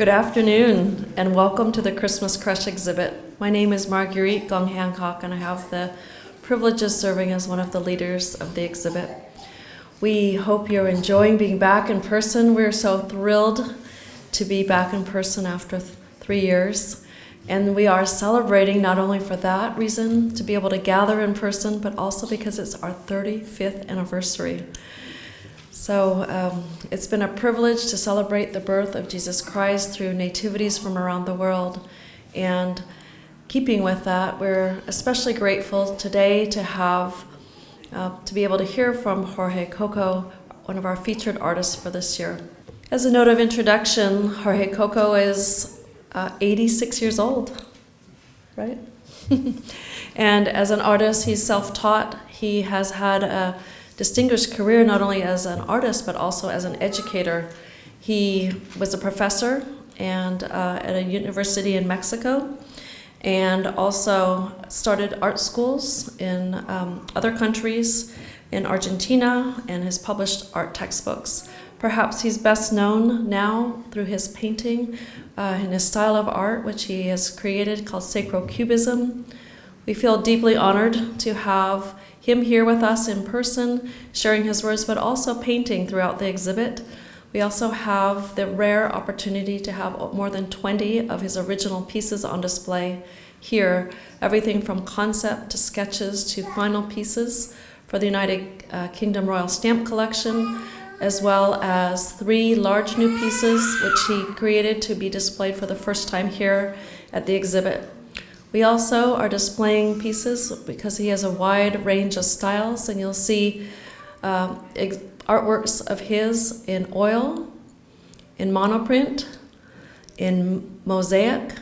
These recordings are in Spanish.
Good afternoon, and welcome to the Christmas Crèche exhibit. My name is Marguerite Gong Hancock, and I have the privilege of serving as one of the leaders of the exhibit. We hope you're enjoying being back in person. We're so thrilled to be back in person after 3 years. And we are celebrating not only for that reason, to be able to gather in person, but also because it's our 35th anniversary. So it's been a privilege to celebrate the birth of Jesus Christ through nativities from around the world. And keeping with that, we're especially grateful today to have to be able to hear from Jorge Cocco, one of our featured artists for this year. As a note of introduction, Jorge Cocco is 86 years old, right? And as an artist, he's self-taught. He has had a distinguished career not only as an artist, but also as an educator. He was a professor and at a university in Mexico, and also started art schools in other countries, in Argentina, and has published art textbooks. Perhaps he's best known now through his painting and his style of art, which he has created called Sacro-Cubism. We feel deeply honored to have him here with us in person, sharing his words, but also painting throughout the exhibit. We also have the rare opportunity to have more than 20 of his original pieces on display here, everything from concept to sketches to final pieces for the United Kingdom Royal Stamp Collection, as well as 3 large new pieces which he created to be displayed for the first time here at the exhibit. We also are displaying pieces because he has a wide range of styles, and you'll see artworks of his in oil, in monoprint, in mosaic,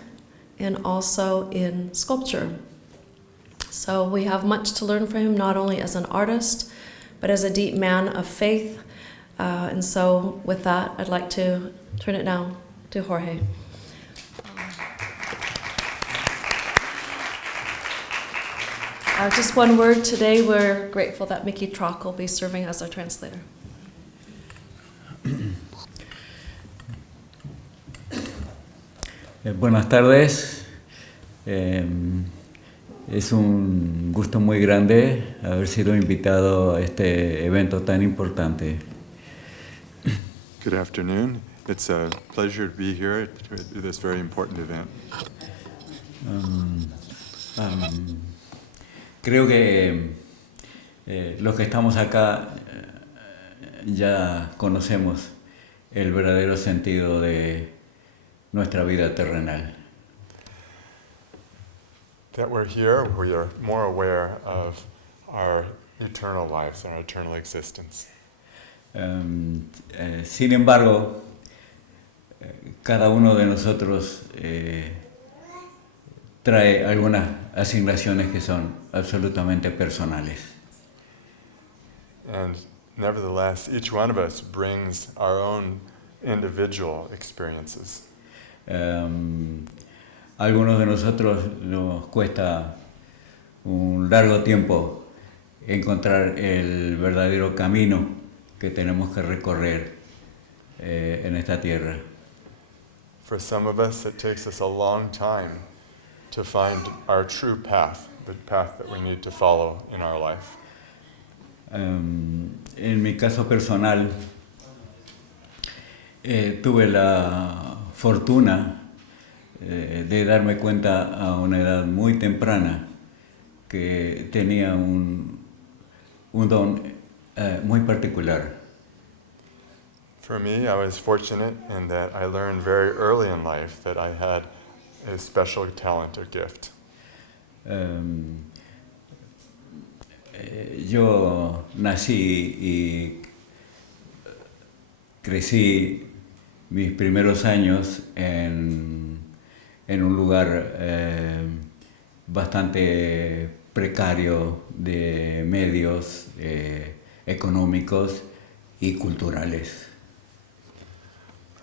and also in sculpture. So we have much to learn from him, not only as an artist, but as a deep man of faith. And so with that, I'd like to turn it now to Jorge. Just one word today, we're grateful that Mickey Trock will be serving as our translator. Buenas tardes. Es un gusto muy grande haber sido invitado a este evento tan importante. Good afternoon. It's a pleasure to be here at this very important event. Creo que los que estamos acá ya conocemos el verdadero sentido de nuestra vida terrenal. That we're here, we are more aware of our eternal lives and our eternal existence. Sin embargo, cada uno de nosotros trae algunas asignaciones que son absolutamente personales. And nevertheless, each one of us brings our own individual experiences. Algunos de nosotros nos cuesta un largo tiempo encontrar el verdadero camino que tenemos que recorrer en esta tierra. For some of us, it takes us a long time to find our true path, the path that we need to follow in our life. En mi caso personal, tuve la fortuna de darme cuenta a una edad muy temprana que tenía un don muy particular. For me, I was fortunate in that I learned very early in life that I had a special talent or gift. Yo nací y crecí mis primeros años en un lugar bastante precario de medios económicos y culturales.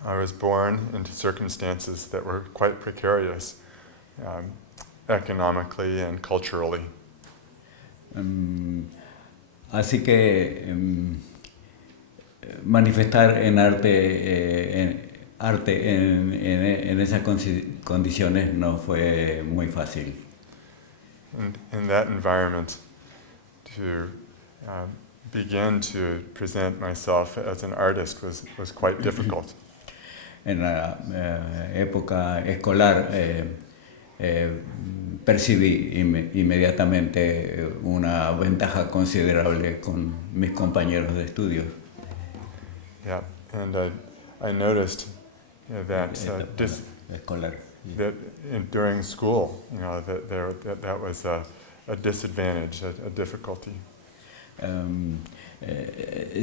I was born into circumstances that were quite precarious, economically and culturally. Así que manifestar en arte arte en esas condiciones no fue muy fácil. And in that environment, to begin to present myself as an artist was quite difficult. En la época escolar percibí inmediatamente una ventaja considerable con mis compañeros de estudios. Yeah, and I noticed that Escolar. during school, that was a disadvantage, a difficulty.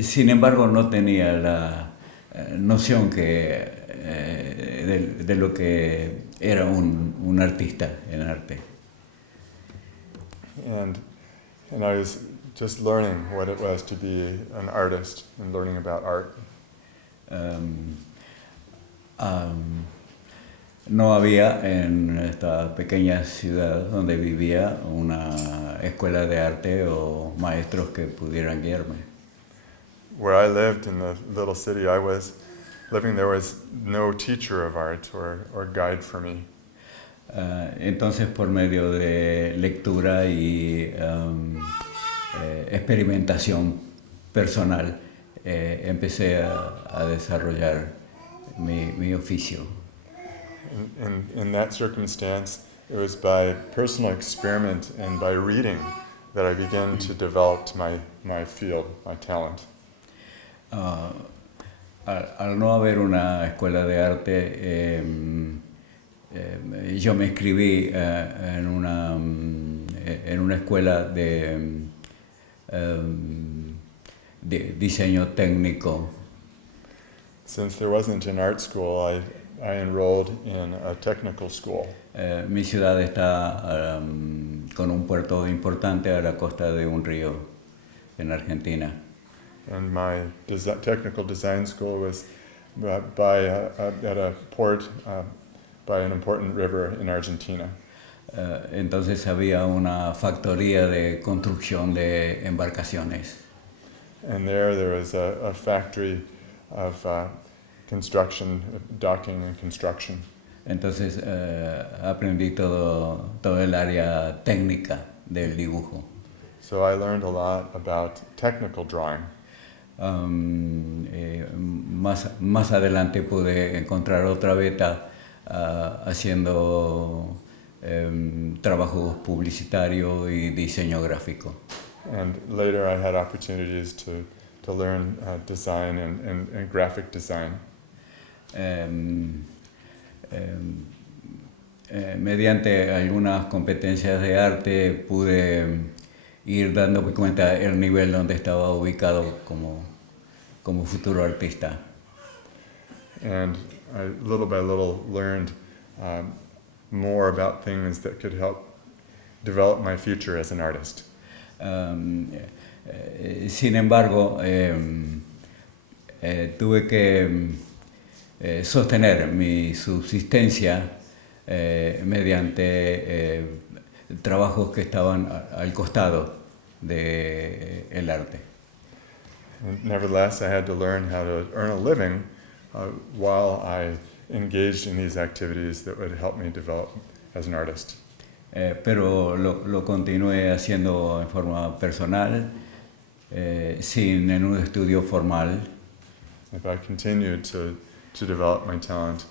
Sin embargo, no tenía la noción de lo que era un artista en arte. And I was just learning what it was to be an artist and learning about art. No había en esta pequeña ciudad donde vivía una escuela de arte o maestros que pudieran guiarme. Where I lived in the little city I was living, there was no teacher of art or guide for me. Entonces, por medio de lectura y experimentación personal, empecé a desarrollar mi oficio. In that circumstance, it was by personal experiment and by reading that I began to develop my field, my talent. Al no haber una escuela de arte, yo me inscribí en una escuela de diseño técnico. Since there wasn't an art school, I enrolled in a technical school. Mi ciudad está con un puerto importante a la costa de un río en Argentina. And my technical design school was at a port by an important river in Argentina. Entonces había una factoría de construcción de embarcaciones. And there was a factory of construction, docking and construction. Entonces aprendí todo el área técnica del dibujo. So I learned a lot about technical drawing. Más adelante pude encontrar otra beta haciendo trabajo publicitario y diseño gráfico. And later I had opportunities to learn design and graphic design. Mediante algunas competencias de arte pude ir dándome cuenta el nivel donde estaba ubicado como futuro artista. And I little by little learned more about things that could help develop my future as an artist. Sin embargo, tuve que sostener mi subsistencia mediante trabajos que estaban al costado del arte. And nevertheless, I had to learn how to earn a living while I engaged in these activities that would help me develop as an artist. Pero lo continué haciendo en forma personal, sin en un estudio formal. If I continued to develop my talent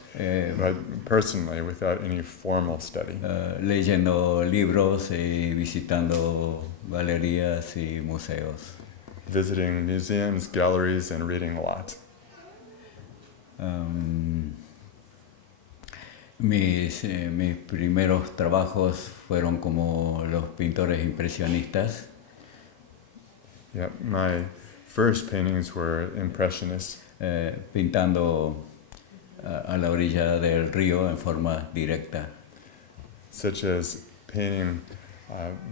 but personally without any formal study. Leyendo libros y visitando galerías y museos. Visiting museums, galleries, and reading a lot. Mis primeros trabajos fueron como los pintores impresionistas. Yeah, my first paintings were impressionist. Pintando a la orilla del río en forma directa. Such as painting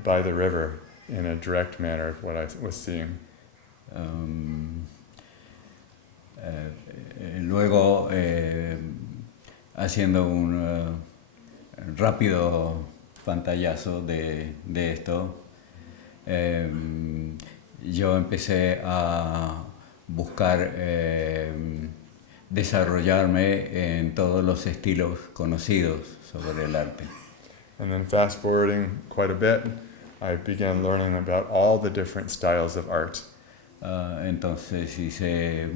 by the river in a direct manner of what I was seeing. Luego, haciendo un rápido pantallazo de esto, yo empecé a buscar desarrollarme en todos los estilos conocidos sobre el arte. And then fast forwarding quite a bit, I began learning about all the different styles of art. Entonces hice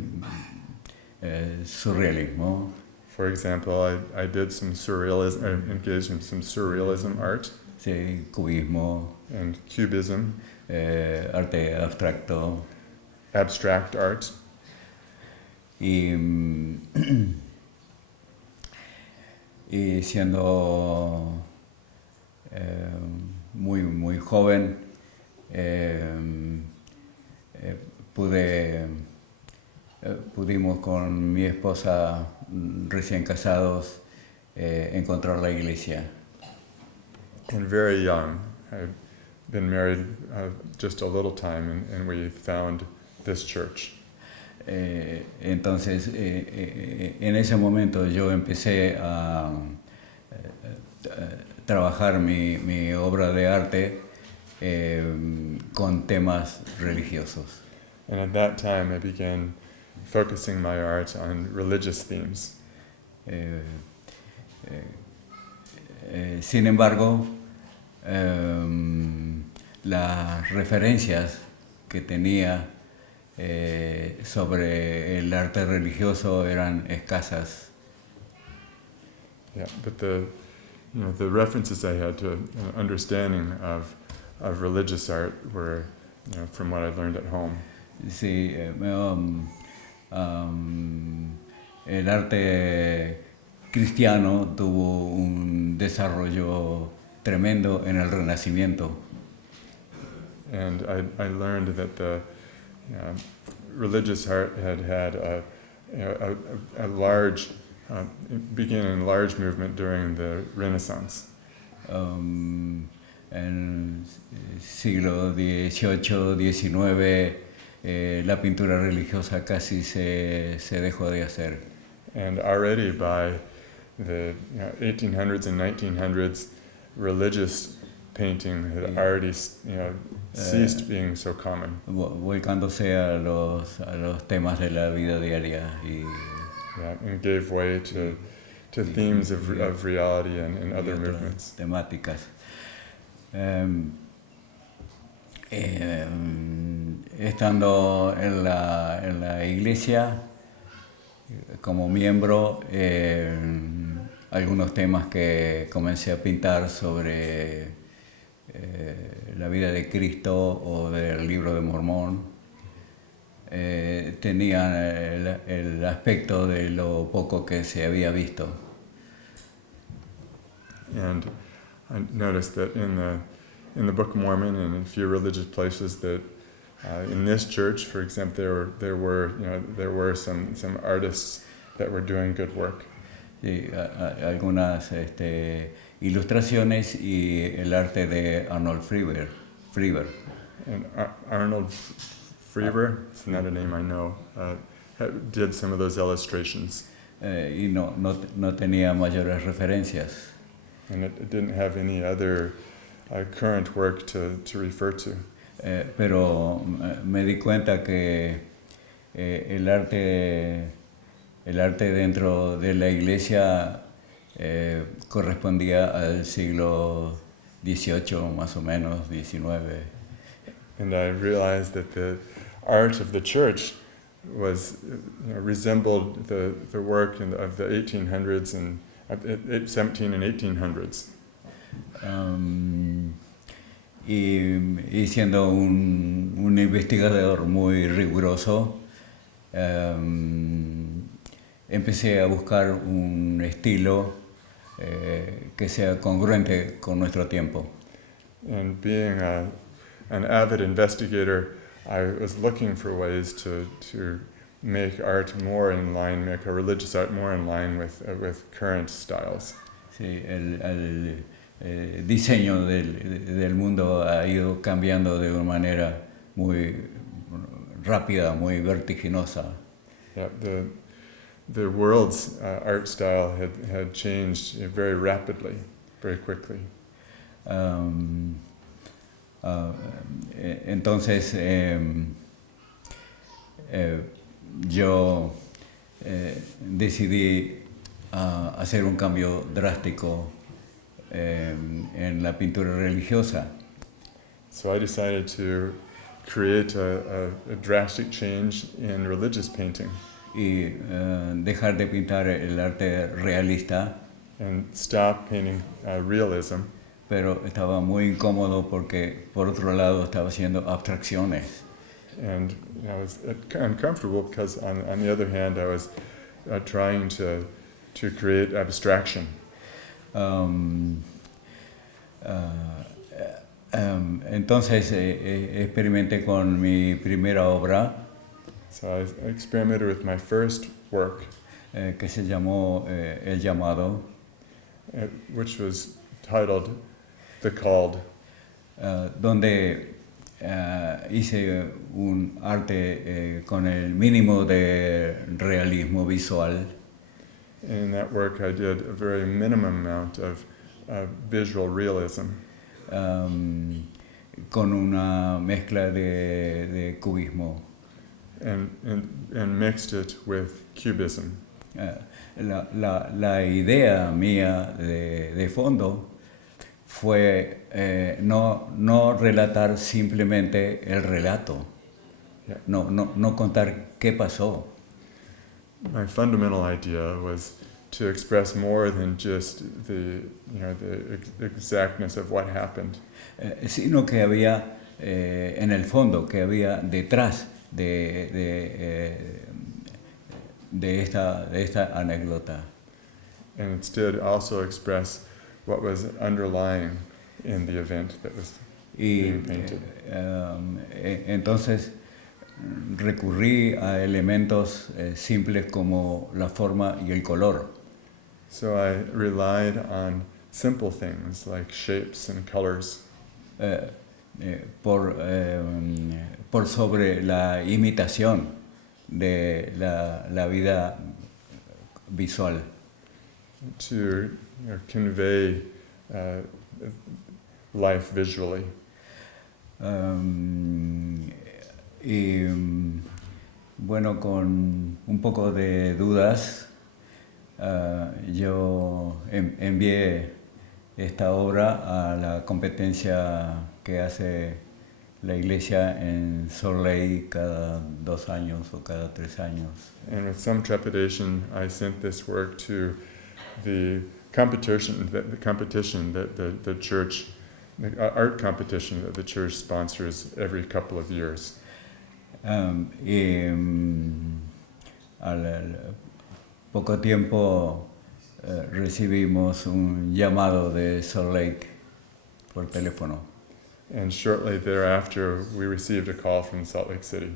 surrealismo, For example, I did some surrealism, engaged in some surrealism art sí, cubismo, and cubism, arte abstracto abstract art. y, y siendo muy joven pudimos con mi esposa recién casados encontrar la iglesia. And very young, I'd been married just a little time, and we found this church. Entonces, en ese momento yo empecé a trabajar mi obra de arte con temas religiosos. And at that time, I began focusing my art on religious themes. Sin embargo, las referencias que tenía sobre el arte religioso eran escasas. Yeah, but the references I had to understanding of religious art were, from what I learned at home. Sí, el arte cristiano tuvo un desarrollo tremendo en el Renacimiento. And I learned that the religious art had a large, began a large movement during the Renaissance. En el siglo XVIII, XIX, la pintura religiosa casi se dejó de hacer. And already by the 1800s and 1900s, religious painting had already ceased being so common. Volcándose a los temas de la vida diaria y And gave way to themes of reality and other movements. Temáticas. Estando en la iglesia como miembro, algunos temas que comencé a pintar sobre la vida de Cristo o del libro de Mormón tenían el aspecto de lo poco que se había visto. And I noticed that in the Book of Mormon and in a few religious places that in this church, for example, there were some artists that were doing good work. Sí, algunas ilustraciones y el arte de Arnold Freeber. And Arnold Freeber, it's not a name I know, did some of those illustrations. Y no tenía mayores referencias. And it didn't have any other current work to refer to. Pero me di cuenta que el arte dentro de la iglesia correspondía al siglo XVIII, más o menos, XIX. And I realized that the art of the church resembled the work of the 1800s and 17 and 1800s. Y siendo un investigador muy riguroso, empecé a buscar un estilo que sea congruente con nuestro tiempo. And being an avid investigator, I was looking for ways to make art more in line, make a religious art more in line with current styles. Sí, el diseño del mundo ha ido cambiando de una manera muy rápida, muy vertiginosa. Yeah, the world's art style had changed very rapidly, very quickly. Entonces yo decidí hacer un cambio drástico en la pintura religiosa. So I decided to create a drastic change in religious painting Y dejar de pintar el arte realista, and stop painting realism. pero estaba muy incómodo porque por otro lado estaba haciendo abstracciones. And I was uncomfortable because on the other hand I was trying to create abstraction. Entonces experimenté con mi primera obra So I experimented with my first work, que se llamó El Llamado, which was titled The Called, donde hice un arte con el mínimo de realismo visual. In that work I did a very minimum amount of visual realism, Con una mezcla de cubismo. and mixed it with cubism. La idea mía de fondo fue no relatar simplemente el relato, Yeah. no contar qué pasó, My fundamental idea was to express more than just the exactness of what happened, sino que había en el fondo, que había detrás de esta anécdota. and instead also express what was underlying in the event that was Y being painted. Entonces recurrí a elementos simples como la forma y el color. So I relied on simple things like shapes and colors Por sobre la imitación de la vida visual. to convey life visually. Y bueno, con un poco de dudas, yo envié esta obra a la competencia que hace la iglesia en Salt Lake cada 2 años o cada 3 años. And with some trepidation, I sent this work to the competition that the church, the art competition that the church sponsors every couple of years. Al poco tiempo recibimos un llamado de Salt Lake por teléfono. And shortly thereafter, we received a call from Salt Lake City.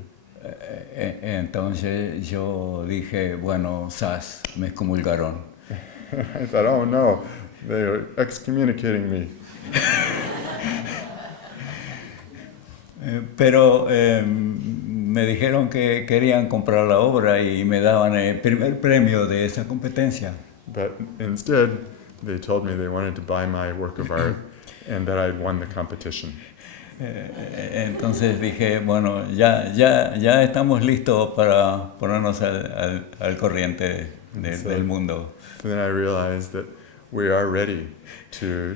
Entonces yo dije, bueno, sas, me excomulgaron. I thought, oh no, they are excommunicating me. Pero me dijeron que querían comprar la obra y me daban el primer premio de esa competencia. But instead, they told me they wanted to buy my work of art and that I'd won the competition. Entonces dije, bueno, ya estamos listos para ponernos al corriente del mundo. So then I realized that we are ready to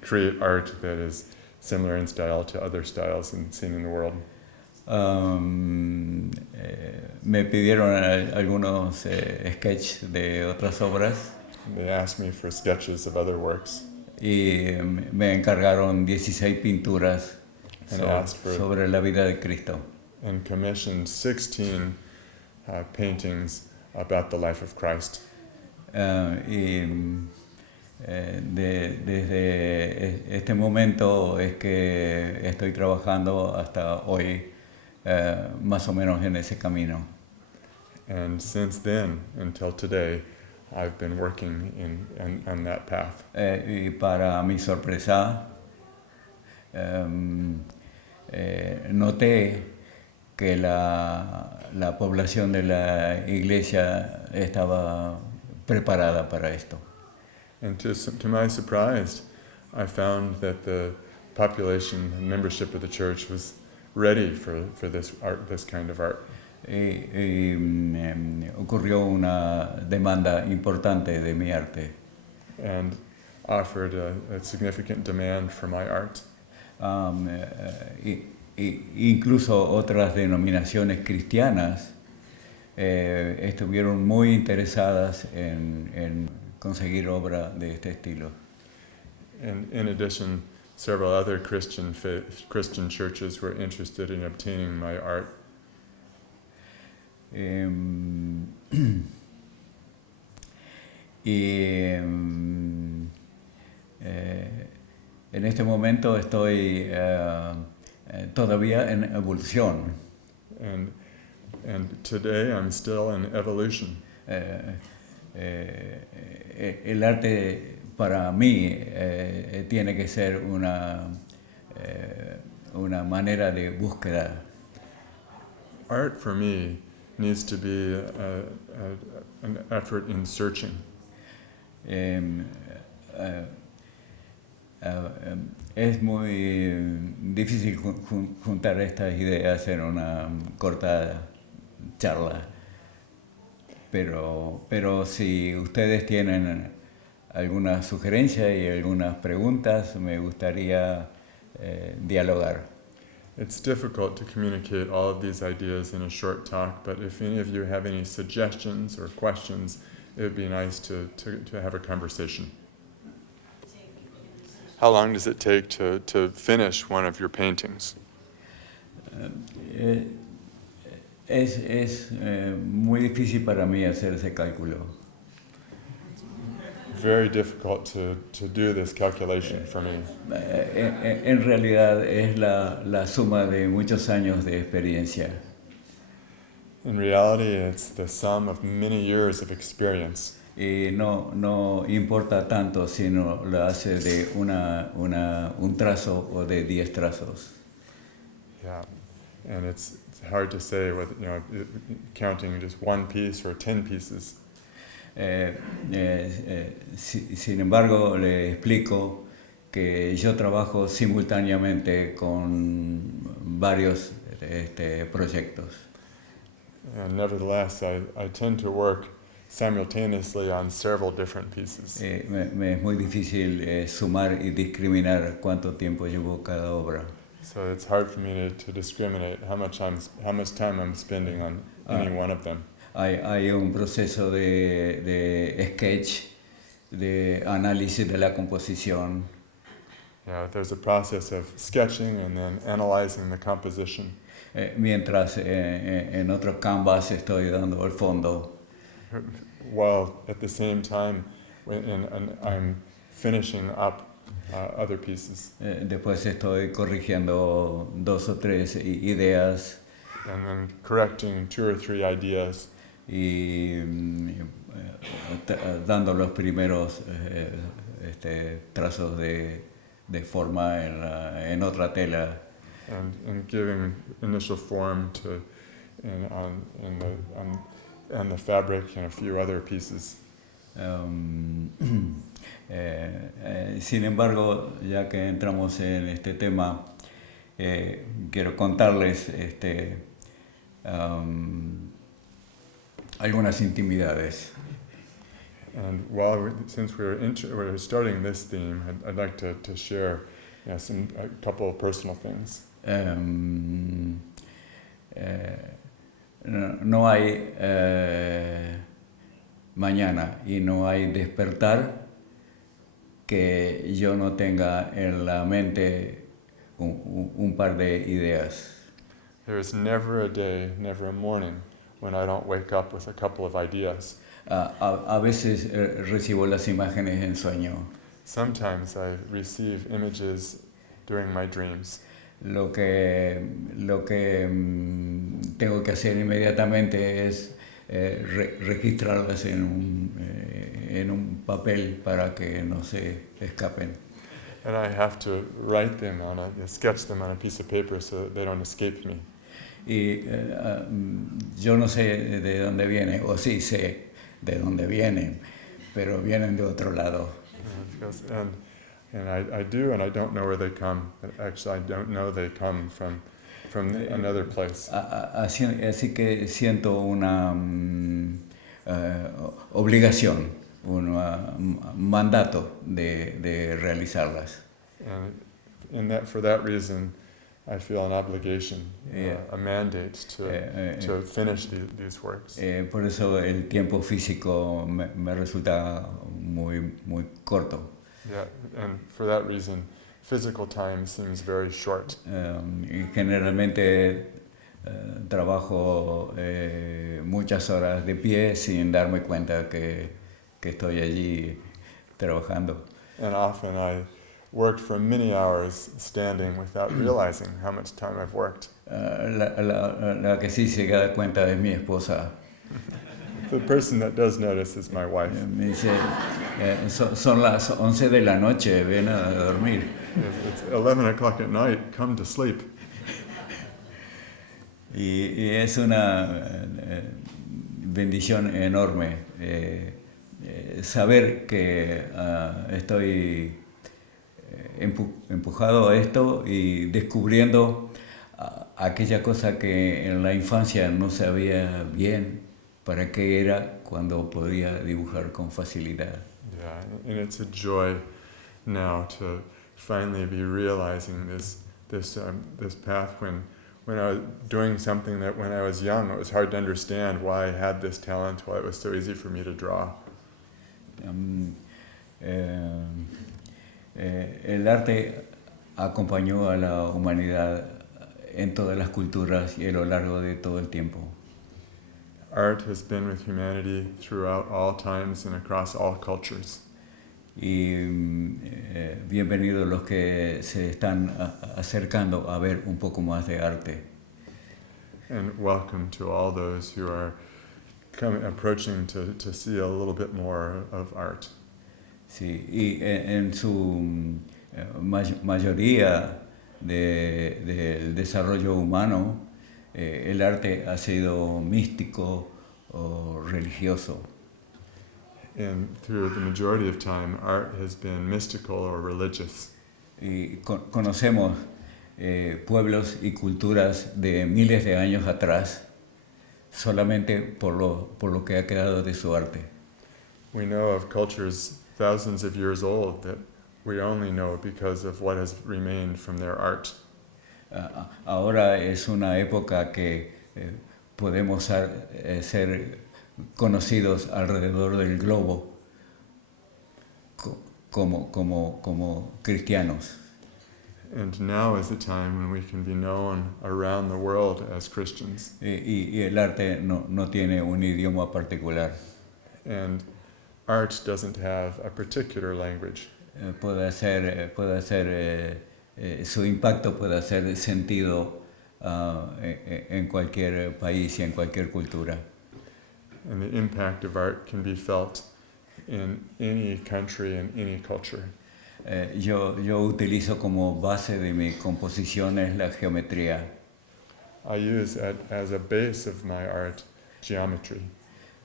create art that is similar in style to other styles seen in the world. Me pidieron algunos sketches de otras obras They asked me for sketches of other works y me encargaron 16 pinturas and asked for sobre la vida de Cristo. and commissioned 16 paintings about the life of Christ. Desde este momento es que estoy trabajando hasta hoy más o menos en ese camino. And since then, until today, I've been working on that path. Y para mi sorpresa, noté que la población de la iglesia estaba preparada para esto. And to my surprise, I found that the population and membership of the church was ready for this art, this kind of art. ocurrió una demanda importante de mi arte. and offered a significant demand for my art. Incluso otras denominaciones cristianas estuvieron muy interesadas en conseguir obra de este estilo. And in addition, several other Christian churches were interested in obtaining my art. En este momento estoy todavía en evolución. And today I'm still in evolution. El arte para mí tiene que ser una manera de búsqueda. Art for me needs to be an effort in searching. Es muy difícil juntar estas ideas en una corta charla, pero si ustedes tienen alguna sugerencia y algunas preguntas, me gustaría dialogar. It's difficult to communicate all of these ideas in a short talk, but if any of you have any suggestions or questions, it would be nice to have a conversation. How long does it take to finish one of your paintings? Es muy difícil para mí hacer ese cálculo. Very difficult to do this calculation for me. En realidad es la suma de muchos años de experiencia. In reality, it's the sum of many years of experience. Y no importa tanto si no lo hace de un trazo o de 10 trazos. Yeah, and it's hard to say whether, counting just one piece or 10 pieces. Sin embargo, le explico que yo trabajo simultáneamente con varios proyectos. And nevertheless, I tend to work simultaneously on several different pieces. Me es muy difícil sumar y discriminar cuánto tiempo llevo cada obra. So it's hard for me to discriminate how much time I'm spending on any one of them. Hay un proceso de sketch, de análisis de la composición. There's a process of sketching and then analyzing the composition. Mientras en otro canvas estoy dando el fondo. While at the same time I'm finishing up other pieces. Después estoy corrigiendo 2 o 3 ideas. And then correcting 2 or 3 ideas. Y dando los primeros trazos de forma en otra tela. And giving initial form on the fabric and a few other pieces. Sin embargo, ya que entramos en este tema, quiero contarles algunas intimidades. And since we're starting this theme, I'd like to share a couple of personal things. No hay mañana y no hay despertar que yo no tenga en la mente un par de ideas. There is never a day, never a morning when I don't wake up with a couple of ideas. A veces recibo las imágenes en sueño. Sometimes I receive images during my dreams. Lo que tengo que hacer inmediatamente es registrarlas en un papel para que no se escapen. And I have to write them sketch them on a piece of paper so that they don't escape me. Y yo no sé de dónde viene, o sí sé de dónde vienen, pero vienen de otro lado. And I do, and I don't know where they come. Actually, I don't know they come from from another place. Así que siento una obligación, un mandato de realizarlas. And for that reason, I feel an obligation, a mandate to finish these works. Por eso el tiempo físico me resulta muy corto. Yeah, and for that reason, physical time seems very short. Y generalmente trabajo muchas horas de pie sin darme cuenta que estoy allí trabajando. And often I worked for many hours standing without realizing how much time I've worked. La que sí se da cuenta es mi esposa. The person that does notice is my wife. Me dice, son las 11 de la noche, ven a dormir. It's 11 o'clock at night, come to sleep. Y es una bendición enorme saber que estoy empujado a esto y descubriendo aquella cosa que en la infancia no sabía bien para qué era cuando podía dibujar con facilidad. Yeah, and it's a joy now to finally be realizing this path when I was doing something that when I was young it was hard to understand why I had this talent, why it was so easy for me to draw. El arte acompañó a la humanidad en todas las culturas y a lo largo de todo el tiempo. Art has been with humanity throughout all times and across all cultures. Y bienvenidos los que se están acercando a ver un poco más de arte. And welcome to all those who are approaching to see a little bit more of art. Sí, y en su mayoría del desarrollo humano, el arte ha sido místico o religioso. And through the majority of time, art has been mystical or religious. Y conocemos pueblos y culturas de miles de años atrás solamente por lo que ha quedado de su arte. We know of cultures thousands of years old that we only know because of what has remained from their art. Ahora es una época que podemos ser conocidos alrededor del globo como cristianos. And now is the time when we can be known around the world as Christians. Y el arte no tiene un idioma particular. And art doesn't have a particular language. Su impacto puede ser sentido en cualquier país y en cualquier cultura. And the impact of art can be felt in any country and any culture. Yo utilizo como base de mi composiciones la geometría. I use as a base of my art geometry.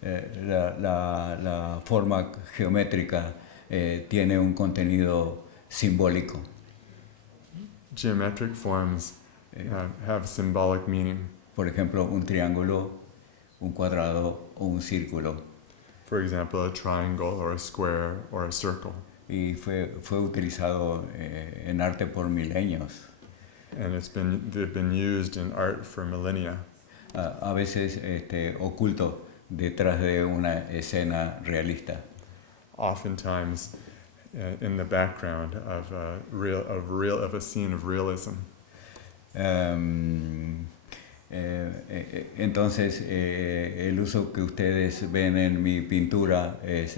La forma geométrica tiene un contenido simbólico. Geometric forms have symbolic meaning. Por ejemplo, un triángulo, un cuadrado o un círculo. For example, a triangle or a square or a circle. Y fue utilizado en arte por milenios. And they've been used in art for millennia. A veces oculto detrás de una escena realista. Oftentimes in the background of a scene of realism. Entonces el uso que ustedes ven en mi pintura es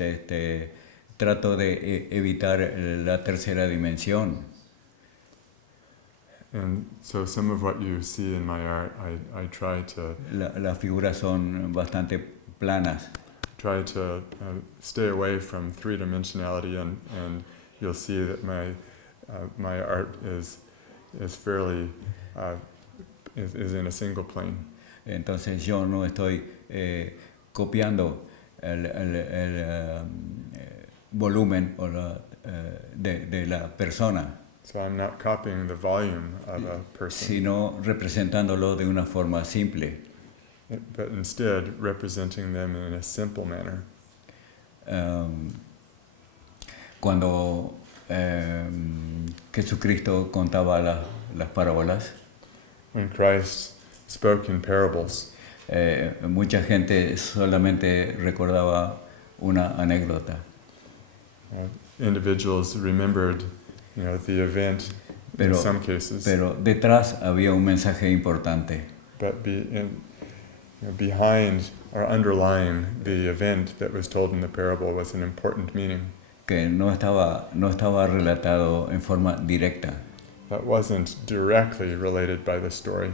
trato de evitar la tercera dimensión. And so some of what you see in my art, I try to Las figuras son bastante planas. Try to stay away from three-dimensionality, and you'll see that my art is fairly is in a single plane. Entonces yo no estoy copiando el volumen o de la persona. So I'm not copying the volume of a person, sino representándolo de una forma simple. but instead representing them in a simple manner. Cuando Jesucristo contaba las parábolas, When Christ spoke in parables, mucha gente solamente recordaba una anécdota. Individuals remembered, the event in some cases, Pero detrás había un mensaje importante. but behind or underlying the event that was told in the parable was an important meaning Que no estaba relatado en forma directa. that wasn't directly related by the story.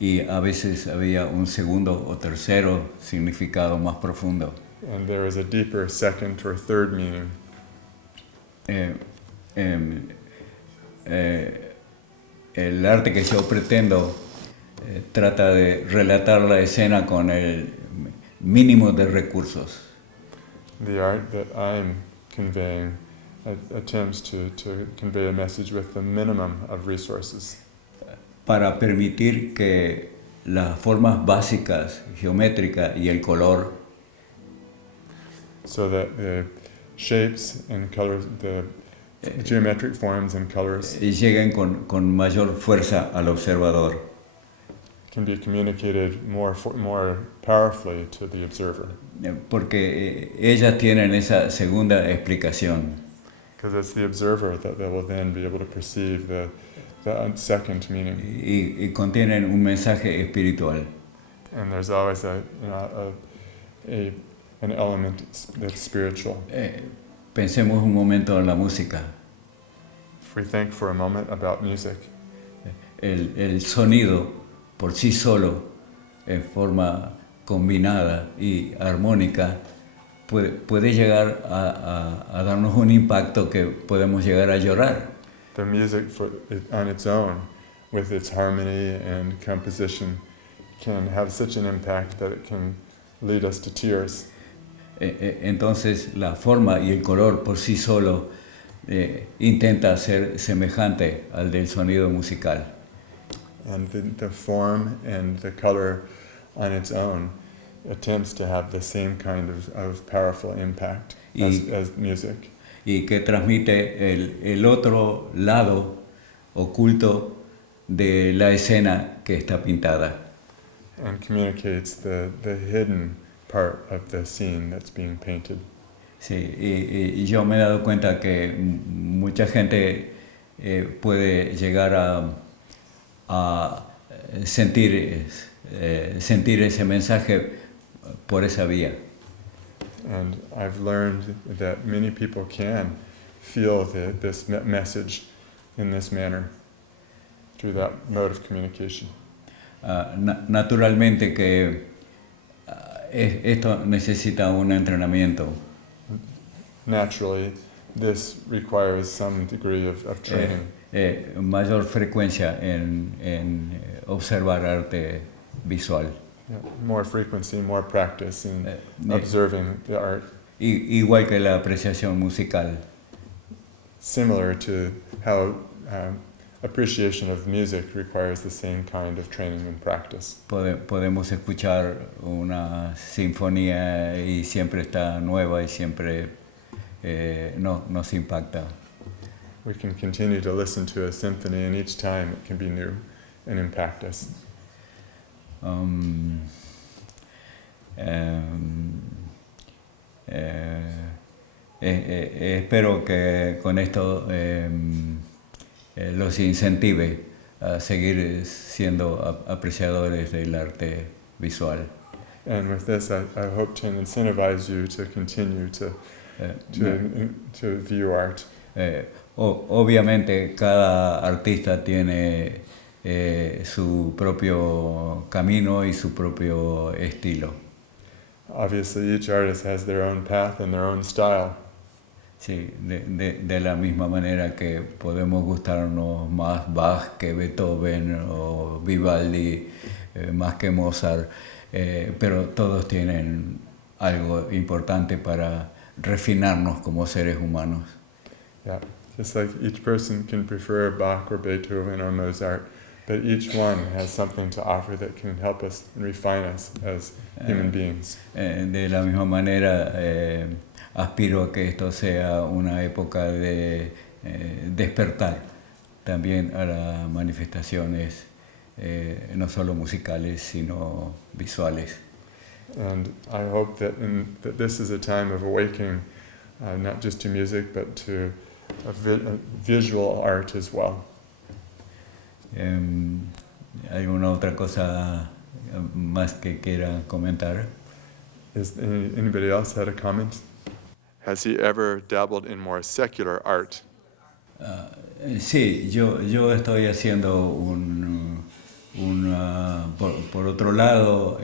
Y a veces había un segundo o tercero significado más profundo. And there was a deeper second or third meaning. El arte que yo pretendo trata de relatar la escena con el mínimo de recursos. The art that I'm conveying attempts to convey a message with the minimum of resources, Para permitir que las formas básicas, geométricas y el color so that the shapes and colors, the geometric forms and colors lleguen con mayor fuerza al observador. can be communicated more powerfully to the observer. Porque ellas tienen esa segunda explicación. Because it's the observer that they will then be able to perceive the second meaning. Y contienen un mensaje espiritual. And there's always an element that's spiritual. Pensemos un momento en la música. If we think for a moment about music, El sonido por sí solo, en forma combinada y armónica, puede llegar a darnos un impacto que podemos llegar a llorar. the music on its own, with its harmony and composition, can have such an impact that it can lead us to tears. Entonces la forma y el color por sí solo intenta ser semejante al del sonido musical. And the form and the color on its own attempts to have the same kind of powerful impact as music. Y que transmite el otro lado oculto de la escena que está pintada. And communicates the hidden part of the scene that's being painted. Sí, y yo me he dado cuenta que mucha gente puede llegar a sentir ese mensaje por esa vía. And I've learned that many people can feel this message in this manner through that mode of communication. Naturalmente que esto necesita un entrenamiento. Naturally, this requires some degree of training. Mayor frecuencia en observar arte visual. More frequency, more practice in observing the art. Igual que la apreciación musical. Similar to how appreciation of music requires the same kind of training and practice. Podemos escuchar una sinfonía y siempre está nueva y siempre nos impacta. We can continue to listen to a symphony, and each time it can be new and impact us. Espero que con esto los incentive a seguir siendo apreciadores del arte visual. And with this, I hope to incentivize you to continue to view art. Obviamente cada artista tiene su propio camino y su propio estilo. Obviously, each artist has their own path and their own style. Sí, de la misma manera que podemos gustarnos más Bach que Beethoven o Vivaldi, más que Mozart, pero todos tienen algo importante para refinarnos como seres humanos. Yeah. Just like each person can prefer Bach or Beethoven or Mozart, but each one has something to offer that can help us and refine us as human beings. De la misma manera, aspiro a que esto sea una época de despertar también a las manifestaciones no solo musicales, sino visuales. And I hope that this is a time of awakening, not just to music, but to visual art as well. ¿Alguna otra cosa más que quiera comentar? Is anybody else had a comment? Has he ever dabbled in more secular art? Sí, yo estoy haciendo por otro lado,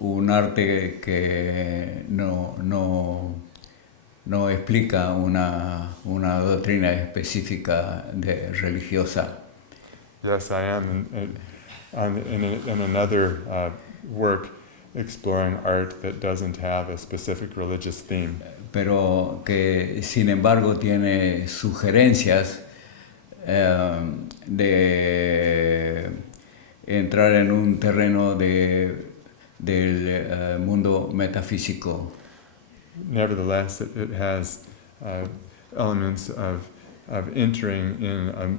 un arte que no explica una doctrina específica religiosa. Yes, I am in another work exploring art that doesn't have a specific religious theme. Pero que sin embargo tiene sugerencias de entrar en un terreno del mundo metafísico. Nevertheless, it has elements of entering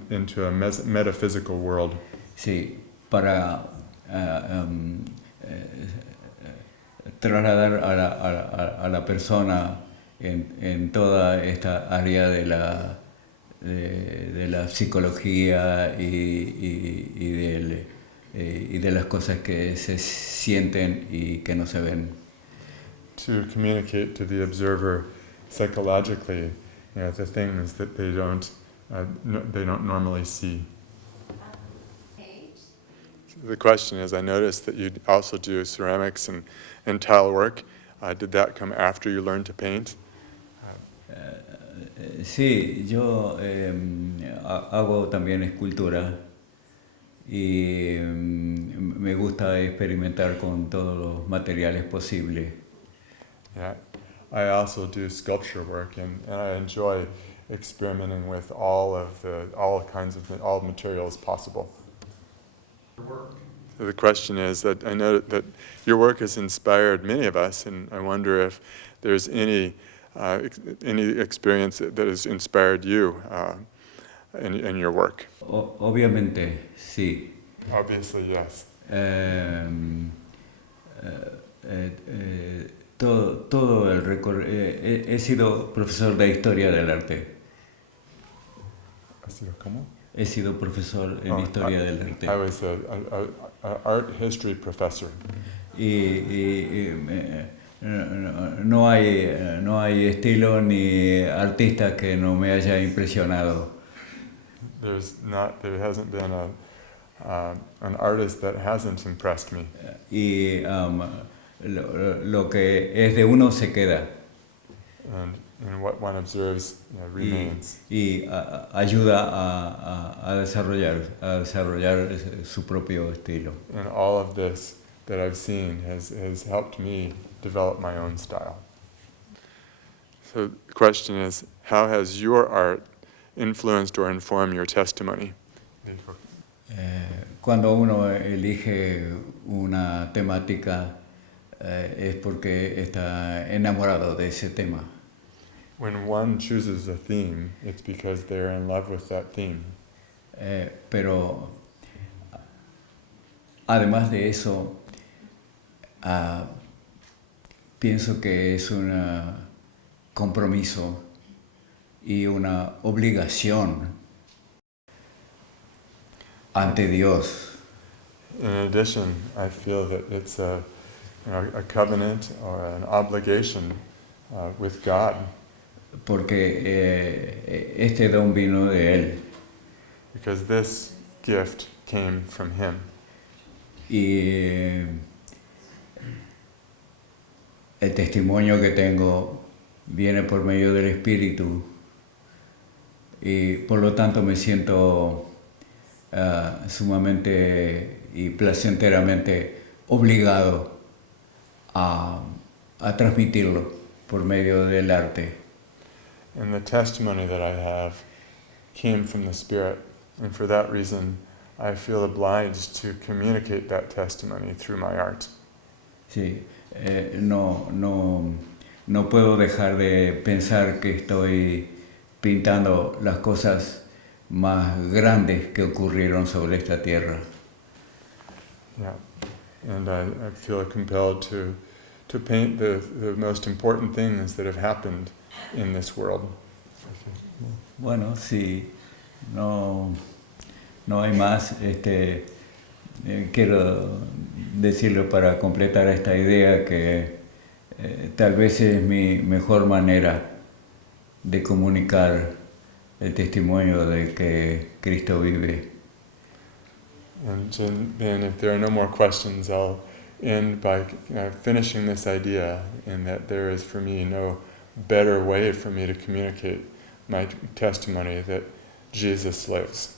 into a metaphysical world. Sí, para trasladar a la persona en toda esta área de la psicología y de las cosas que se sienten y que no se ven. To communicate to the observer psychologically, the things that they don't normally see. The question is, I noticed that you also do ceramics and tile work. Did that come after you learned to paint? Sí, yo hago también escultura y me gusta experimentar con todos los materiales posibles. Yeah, I also do sculpture work, and I enjoy experimenting with all materials possible. So the question is that I know that your work has inspired many of us, and I wonder if there's any experience that has inspired you in your work. Obviamente, sí. Obviously, yes. Todo el recorrido. He sido profesor de historia del arte. ¿Has sido cómo? He sido profesor en historia del arte. I was an art history professor. Y no hay estilo ni artista que no me haya impresionado. There hasn't been an artist that hasn't impressed me. Y lo que es de uno se queda. And what one observes remains. Y ayuda a desarrollar su propio estilo. And all of this that I've seen has helped me develop my own style. So the question is, how has your art influenced or informed your testimony? Cuando uno elige una temática es porque está enamorado de ese tema. When one chooses a theme, it's because they're in love with that theme. Pero además de eso, pienso que es un compromiso y una obligación ante Dios. In addition, I feel that it's a covenant or an obligation with God. Porque este don vino de Él. Because this gift came from Him. Y el testimonio que tengo viene por medio del Espíritu y por lo tanto me siento sumamente y placenteramente obligado a transmitirlo. por medio del arte. And the testimony that I have came from the Spirit. And for that reason, I feel obliged to communicate that testimony through my art. Sí, no puedo dejar de pensar que estoy pintando las cosas más grandes que ocurrieron sobre esta tierra. Yeah, and I feel compelled to paint the most important things that have happened in this world. Bueno, sí, no hay más. Quiero decirlo para completar esta idea que tal vez es mi mejor manera de comunicar el testimonio de que Cristo vive. And then if there are no more questions, I'll end by finishing this idea in that there is for me no better way for me to communicate my testimony that Jesus lives.